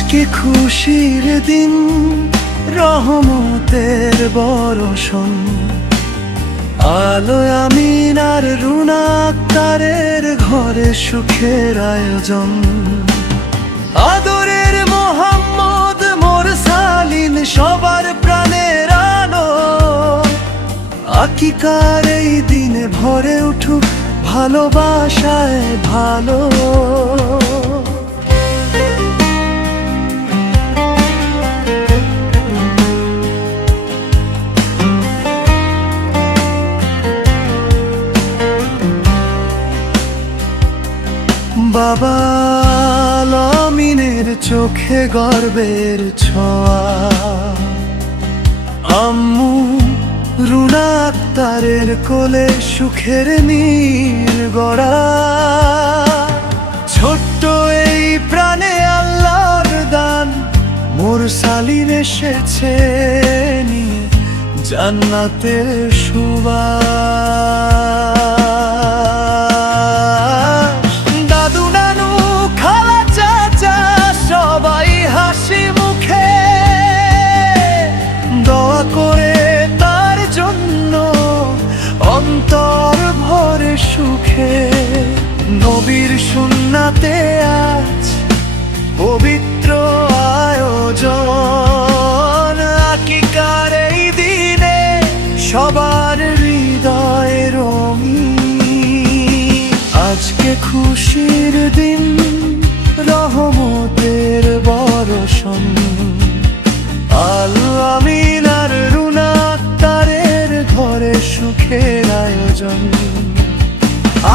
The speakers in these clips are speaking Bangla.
আজকে খুশির দিন, রহমতের বরষণ, আলোয় আমিনার রুনা আক্তারের ঘরে সুখের আয়োজন। আদরের মোহাম্মদ মোরসালিন সবার প্রাণের আলো, আকিকার এই দিনে ভরে উঠুক ভালোবাসায় ভালো। বাবা আমিনের চোখে গর্বের ছোঁয়া, আম্মু রুনা আক্তারের কোলে সুখের নীর গড়া। ছোট্ট এই প্রাণে আল্লাহর দান, মোরসালিন এসেছে নিয়ে জান্নাতের সুবাস। দাদু নানু খালা চাচা সবাই হাসি মুখে দোয়া করে তার জন্য অন্তর ভরে সুখে। নবীর সুন্নাতে আজ পবিত্র আয়োজন, আকিকার এই দিনে সবার হৃদয়ে রঙিন। আজকে খুশির দিন, রহমতের বরষণ, আলো আমিনার রুনা আক্তারের ঘরে সুখের আয়োজন।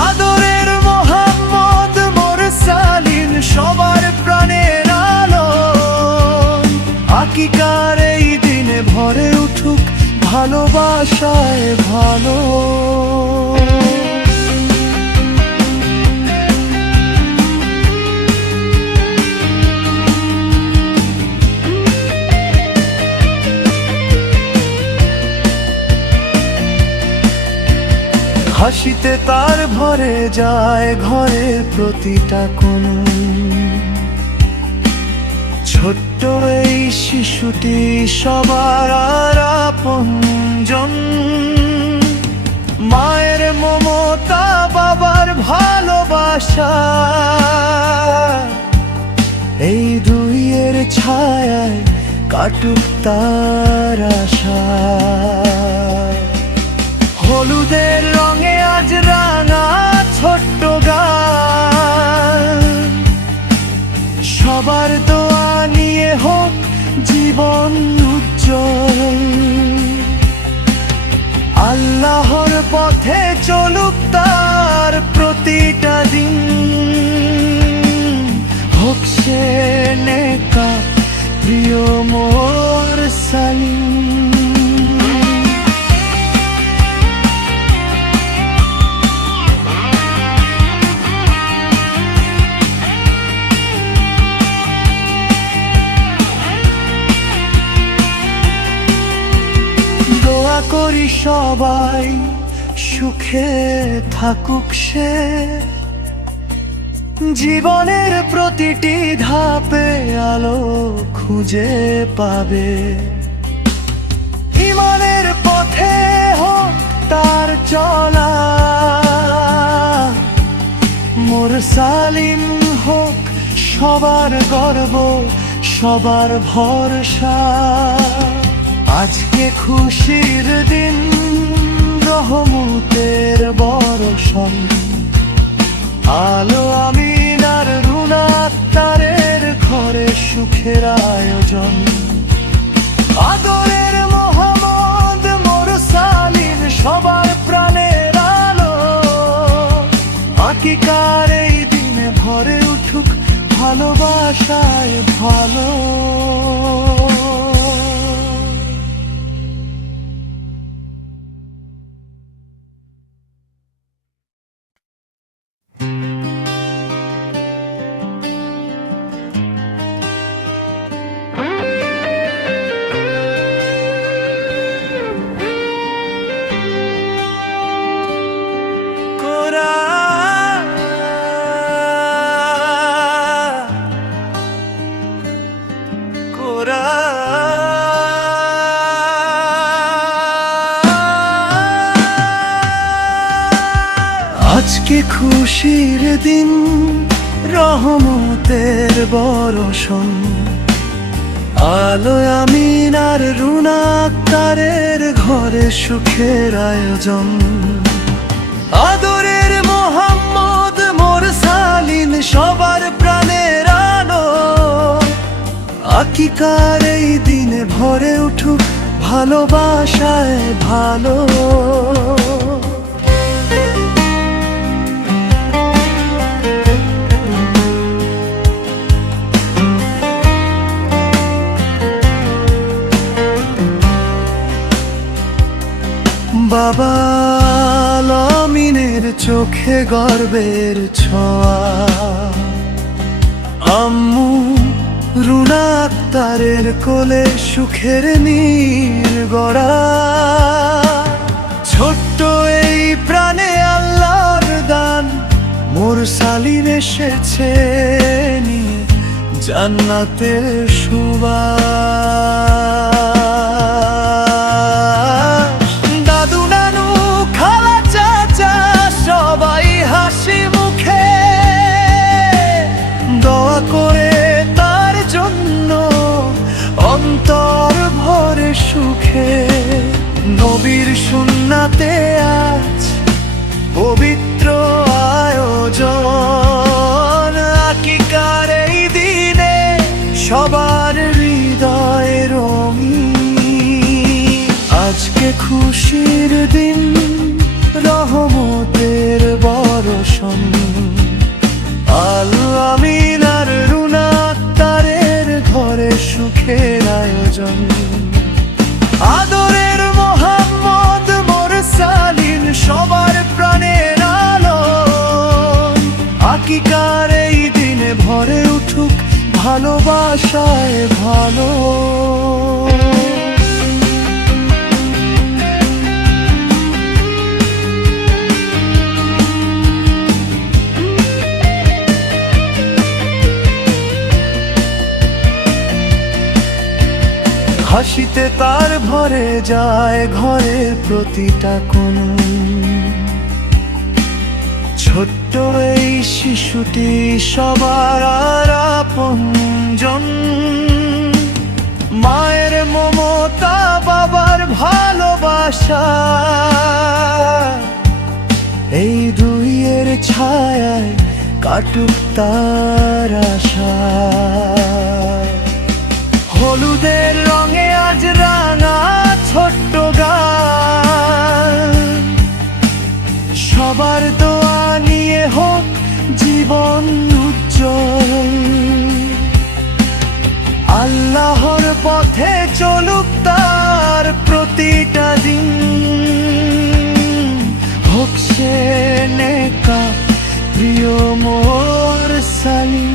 আদরের মোহাম্মদ মোরসালিন সবার প্রাণের আলো, আকিকার এই দিনে ভরে উঠুক ভালোবাসায় ভালো। হাসিতে তার ভরে যায় ঘরের প্রতিটা কোণ। ছোট্ট এই শিশুটি সবার আপনজন, মায়ের মমতা বাবার ভালোবাসা, এই দুইয়ের ছায়ায় কাটুক তার আশা। হলুদের রঙে আজ রাঙা ছোট্ট গান, সবার দোয়া নিয়ে হোক জীবন উজ্জ্বল। আল্লাহর পথে চলুক তার প্রতিটা দিন, হোক সে নেকা প্রিয় মোরসালিন। করি সবাই সুখে থাকুক সে, জীবনের প্রতিটি ধাপে আলো খুঁজে পাবে। ইমানের পথে হোক তার চলা, মোরসালিন হোক সবার গর্ব সবার ভরসা। আজকে খুশির দিন, রহমতের বরষণ, আলো আমিনার রুনা আক্তারের ঘরে সুখের আয়োজন। আদরের মোহাম্মদ মোরসালিন সবার প্রাণের আলো, আকিকার এই দিনে ভরে উঠুক ভালোবাসায় ভালো। ওরা। আজকে খুশির দিন, রহমতের বরষণ, আলোয় আমিন আর রুনা আক্তারের ঘরে সুখের আয়োজন। আদরের মোহাম্মদ মোরসালিন সবার প্রাণের আলো, আকিকার এই দিনে ভরে উঠুক ভালোবাসায় ভালো। বাবা আমিনের চোখে গর্বের ছোঁয়া, আম্মু রুনা আক্তারের কোলে সুখের নির্গড়া। ছোট্ট এই প্রাণে আল্লাহর দান, মোরসালিন এসেছে নিয়ে জান্নাতের সুবাস। দাদু নানু খালা চাচা সবাই হাসি মুখে দোয়া করে তার জন্য, অন্তর ভরে সুখে। নবীর সুন্নাতে আজ পবিত্র আয়োজন, আকিকার এই দিনে সবার হৃদয়ে রঙিন। আজকে খুশির দিন, রহমতের বরষণ, আলো আমিন আর রুনা আক্তারের ঘরে সুখের আয়োজন। আদরের মোহাম্মদ মোরসালিন সবার প্রাণের আলো, আকিকার এই দিনে ভরে উঠুক ভালোবাসায় ভালো। হাসিতে তার ভরে যায় ঘরের প্রতিটা কোণ, ছোট্ট এই শিশুটি সবার আপনজন। মায়ের মমতা বাবার ভালোবাসা, এই দুইয়ের ছায়ায় কাটুক তার আশা। হলুদের রঙে আজ রাঙা ছোট্ট গান, সবার দোয়া নিয়ে হোক জীবন উজ্জ্বল। আল্লাহর পথে চলুক তার প্রতিটা দিন, হোক সে নেকা প্রিয় মোরসালিন।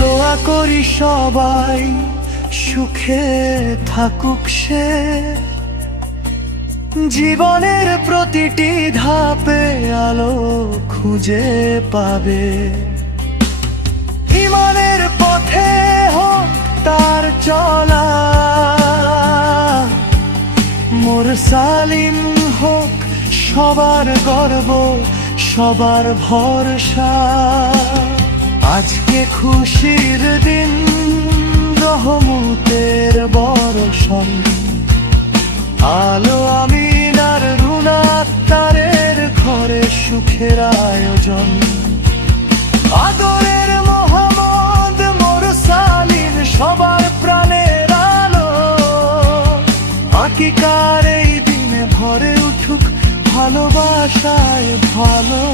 দোয়া করি সবাই সুখে থাকুক সে, জীবনের প্রতিটি ধাপে আলো খুঁজে পাবে। ইমানের পথে হোক তার চলা, মোরসালিন হোক সবার গর্ব সবার ভরসা। আজকে খুশির দিন, রহমতের বরষণ, আলো আমিন আর রুনা আক্তারের ঘরে সুখের আয়োজন। আদরের মোহাম্মদ মোরসালিন সবার প্রাণের আলো, আকিকার এই দিনে ভরে উঠুক ভালোবাসায় ভালো।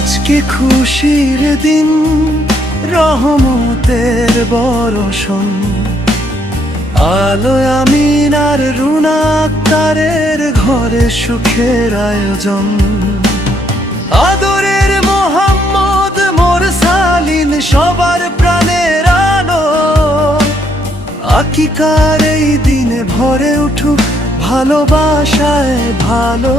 আজকে খুশির দিন, রহমতের বর্ষণ, আলোয় আমিন আর রুনা আক্তারের ঘরে সুখের আয়োজন। আদরের মোহাম্মদ মোরসালিন সবার প্রাণের আলো, আকিকার এই দিনে ভরে উঠুক ভালোবাসায় ভালো।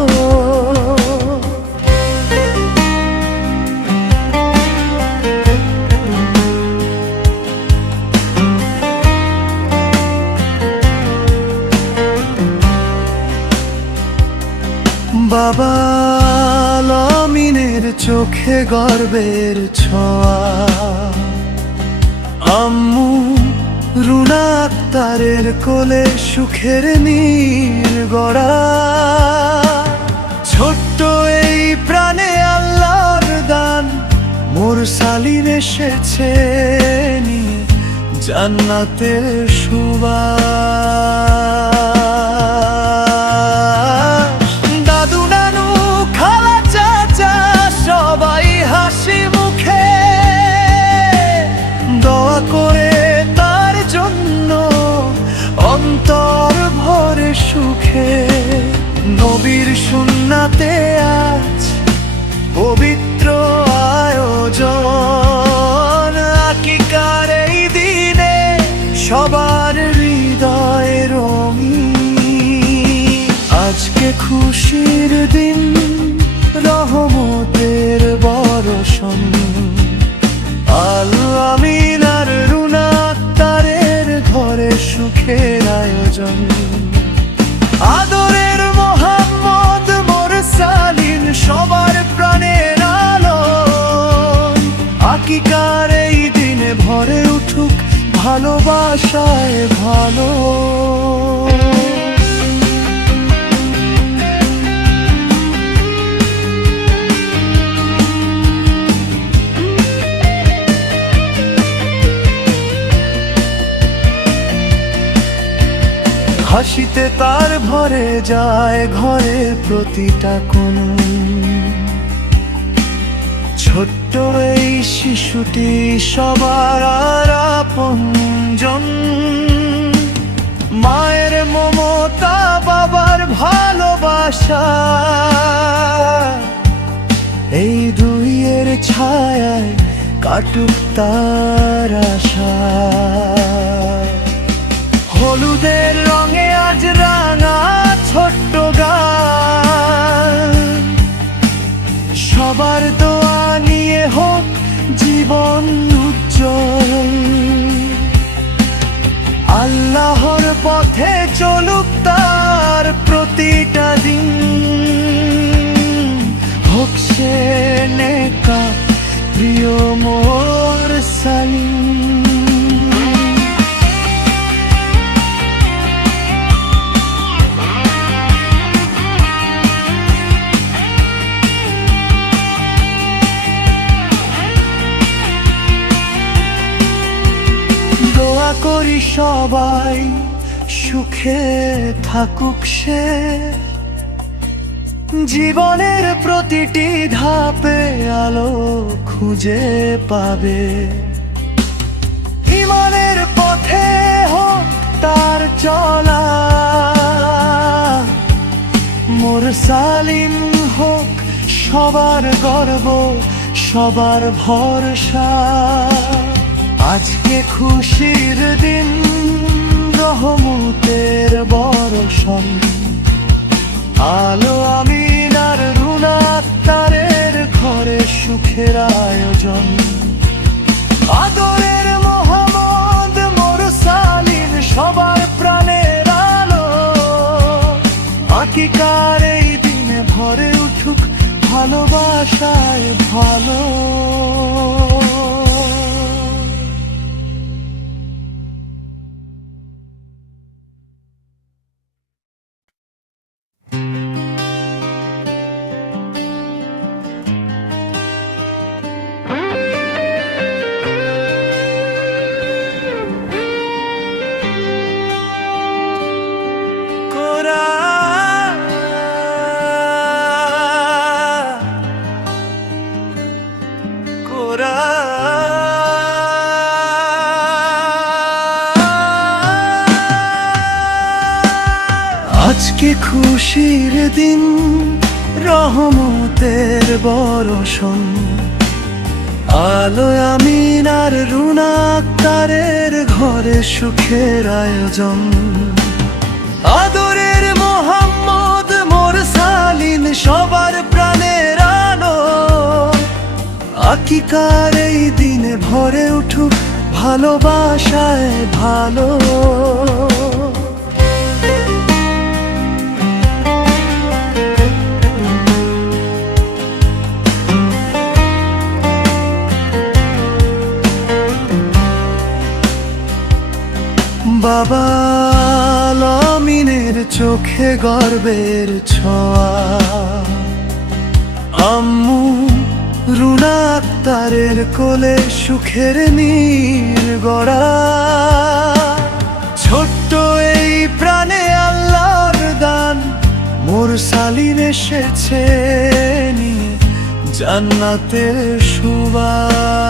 বাবা আমিনের চোখে গর্বের ছোঁয়া, আম্মু রুনা আক্তারের কোলে সুখের নীর গড়া। ছোট্ট এই প্রাণে আল্লাহর দান, মোরসালিন এসেছে নিয়ে জান্নাতের সুবাস। দাদু নানু খালা চাচা সবাই হাসি মুখে দোয়া করে তার জন্য অন্তর ভরে সুখে। নবীর সুন্নাতে আজ পবিত্র আয়োজন, আকিকার এই দিনে সবার হৃদয় রঙিন। আজকে খুশির দিন, রহমতের বর্ষণ, আলো আমিন আর রুনা আক্তারের ঘরে সুখের আয়োজন। আদরের মোহাম্মদ মোরসালিন সবার প্রাণের আলো, আকিকার এই দিনে ভরে উঠুক ভালোবাসায় ভালো। হাসিতে তার ভরে যায় ঘরের প্রতিটা কোণ। ছোট্ট এই শিশুটি সবার আপনজন, মায়ের মমতা বাবার ভালোবাসা, এই দুইয়ের ছায়ায় কাটুক তার আশা। হলুদের রঙে আজ রাঙা ছোট্ট গান, সবার দোয়া নিয়ে হোক জীবন উজ্জ্বল। আল্লাহর পথে চলুক তার প্রতিটা দিন, হোক সে নেকা প্রিয় মোরসালিন। করি সবাই সুখে থাকুক সে, জীবনের প্রতিটি ধাপে আলো খুঁজে পাবে। ইমানের পথে হোক তার চলা, মোরসালিন হোক সবার গর্ব সবার ভরসা। আজকে খুশির দিন, রহমতের বর্ষণ, আলো আমিন আর রুনা আক্তারের ঘরে সুখের আয়োজন। আদরের মোহাম্মদ মোরসালিন সবার প্রাণের আলো, আকিকার এই দিনে ভরে উঠুক ভালোবাসায় ভালো। আজকে খুশির দিন, রহমতের বরষণ। আলোয় আমিন আর রুনা আক্তারের ঘরে সুখের আয়োজন। আদরের মোহাম্মদ মোরসালিন সবার প্রাণের আলো। আকিকার এই দিনে ভরে উঠুক ভালোবাসায় ভালো। বাবা আমিনের চোখে গর্বের ছোঁয়া, আম্মু রুনা আক্তারের কোলে সুখের নীর গড়া। ছোট্ট এই প্রাণে আল্লাহর দান, মোরসালিন এসেছে নিয়ে জান্নাতের সুবাস।